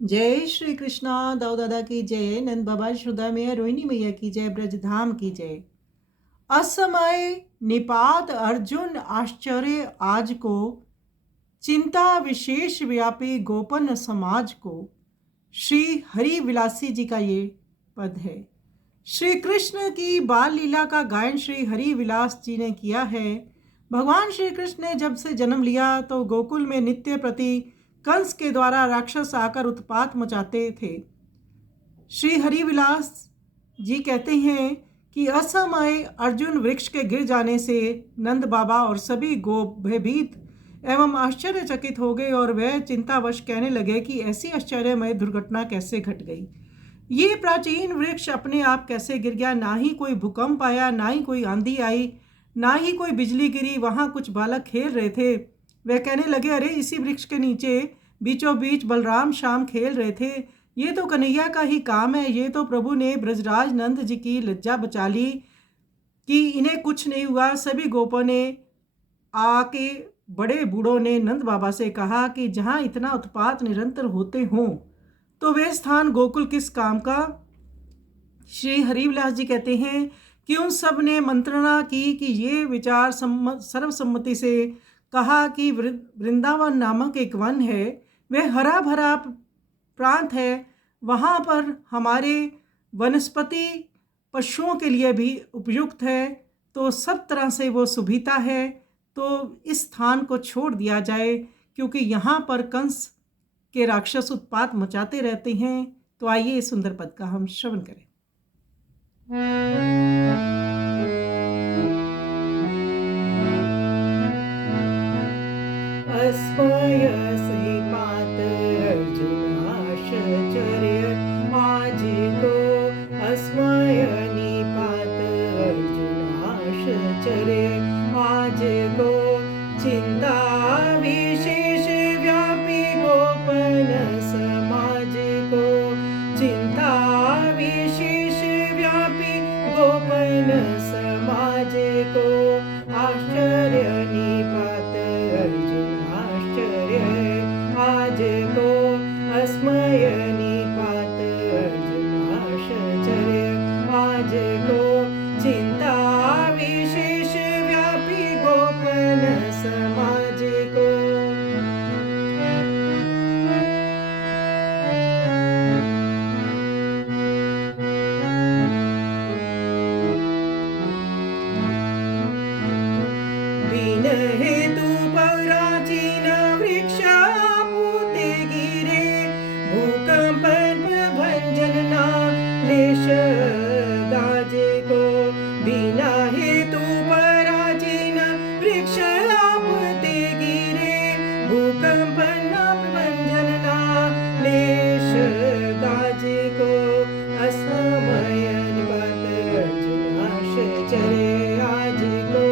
जय श्री कृष्णा। दाऊ दादा की जय। नंद बाबा यशोदा मैया रोहिणी मैया की जय। ब्रजधाम की जय। असमय निपात अर्जुन आश्चर्य आज को, चिंता विशेष व्यापी गोपन समाज को। श्री हरि विलासी जी का ये पद है। श्री कृष्ण की बाल लीला का गायन श्री हरि विलास जी ने किया है। भगवान श्री कृष्ण ने जब से जन्म लिया तो गोकुल में नित्य प्रति कंस के द्वारा राक्षस आकर उत्पात मचाते थे। श्री हरिविलास जी कहते हैं कि असमय अर्जुन वृक्ष के गिर जाने से नंद बाबा और सभी गोप भयभीत एवं आश्चर्यचकित हो गए और वह चिंतावश कहने लगे कि ऐसी आश्चर्यमय दुर्घटना कैसे घट गई। ये प्राचीन वृक्ष अपने आप कैसे गिर गया। ना ही कोई भूकंप आया, ना ही कोई आंधी आई, ना ही कोई बिजली गिरी। वहाँ कुछ बालक खेल रहे थे। वह कहने लगे, अरे इसी वृक्ष के नीचे बीचों बीच बलराम श्याम खेल रहे थे। ये तो कन्हैया का ही काम है। ये तो प्रभु ने ब्रजराज नंद जी की लज्जा बचा ली कि इन्हें कुछ नहीं हुआ। सभी गोपों ने आके, बड़े बूढ़ों ने नंद बाबा से कहा कि जहाँ इतना उत्पात निरंतर होते हों तो वे स्थान गोकुल किस काम का। श्री हरिविलास जी कहते हैं कि उन सब ने मंत्रणा की कि ये विचार सर्वसम्मति से कहा कि वृंदावन नामक एक वन है, वह हरा भरा प्रांत है। वहाँ पर हमारे वनस्पति पशुओं के लिए भी उपयुक्त है, तो सब तरह से वो सुविधा है। तो इस स्थान को छोड़ दिया जाए क्योंकि यहाँ पर कंस के राक्षस उत्पात मचाते रहते हैं। तो आइए इस सुंदर पद का हम श्रवण करें। अस्मय श्रीपात अर्जुन आश्चर्य आज को, अस्मय निपात अर्जुन आश्चर्य आज को, चिंता विशेष व्यापी गोपन समाज को, चिंता विशेष व्यापी गोपन समाज को, आश्चर्य निपात अर्जुन आश्चर्य आज को, अस्मय निपात अर्जुन आश्चर्य आज को, चिंता विशेष व्यापी गोपन समाज को। बिन हेतु प्राचीन वृक्ष पुते गिरे, भूकंप भंजन ना लेश गाजे को, बिना हेतु प्राचीन वृक्ष पुते गिरे, भूकंप भंजन ना लेश गाजे को, असमय निपात अर्जुन आश्चर्य आज को।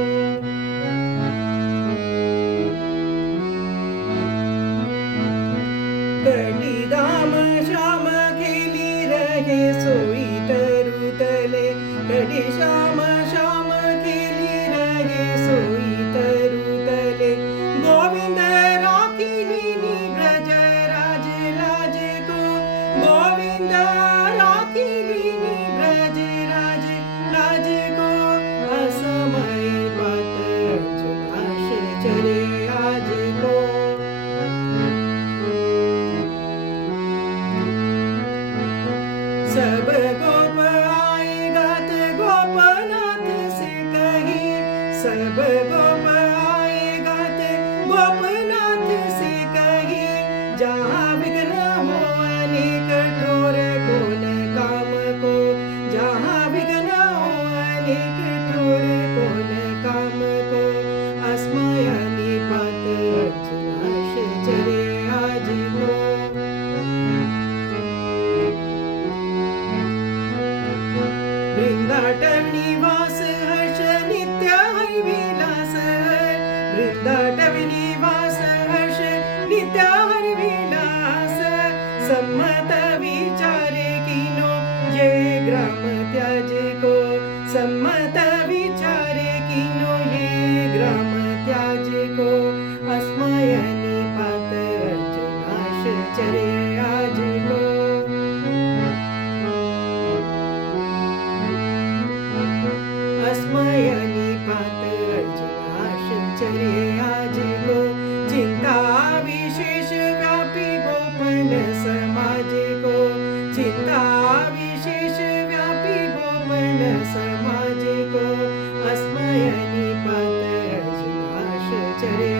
कटिदाम श्याम खेली रहे सोई तरु तले, कटि श्याम श्याम खेली रहे सोई तरु तले, गोविंद राखी लीनी ब्रज राज लाज को, गोविंद राखी लीनी ब्रज राज लाज को, असमय पात अर्जुन आश्चर्य आज को। सब गोप आए गात गोपनाथ से कही, सब गोप आए गात गोपनाथ से कही, जहाँ विघ्न हो अनेक ठोर कोन काम को, जहाँ विघ्न हो अनेक ठोर कोन काम को, अस्मय निपात अर्जुन आश्चर्य आज को। वृंदाटवी वास हर्ष नित्य हरि विलास, वृंदाटवी वास हर्ष नित्य हरि विलास, सम्मत विचारे कीनो ये ग्राम त्याज को, सम्मत विचारे कीनो ये ग्राम त्याज को, अस्मय निपात अर्जुन आश्चर्य आज चरे